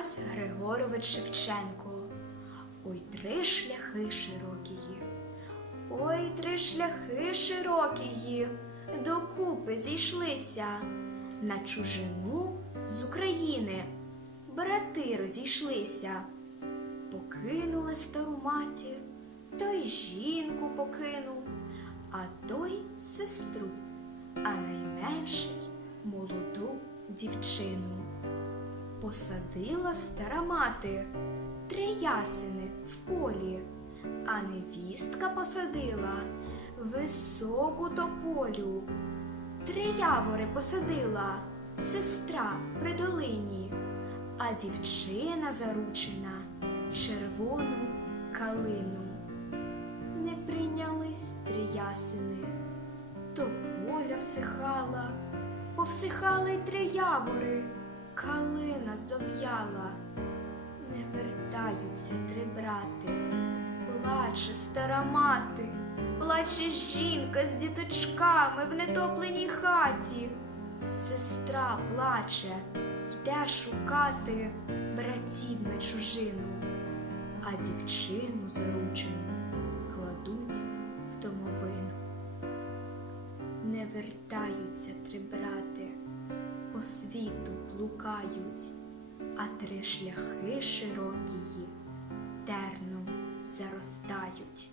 Тарас Григорович Шевченко. Ой, три шляхи широкії. Ой, три шляхи широкії, докупи зійшлися. На чужину з України брати розійшлися. Покинули стару матір, той жінку покинув, а той сестру, а найменший молоду дівчину. Посадила стара мати три ясени в полі, а невістка посадила високу тополю. Три явори посадила сестра при долині, а дівчина заручена червону калину. Не прийнялись три ясени, тополя всихала, повсихали й три явори, калина зом'яла. Не вертаються три брати, плаче стара мати, плаче жінка з діточками в нетопленій хаті. Сестра плаче, йде шукати братів на чужину, а дівчину заручену кладуть в домовину. Не вертаються три брати, по світу блукають, а три шляхи широкії терном заростають.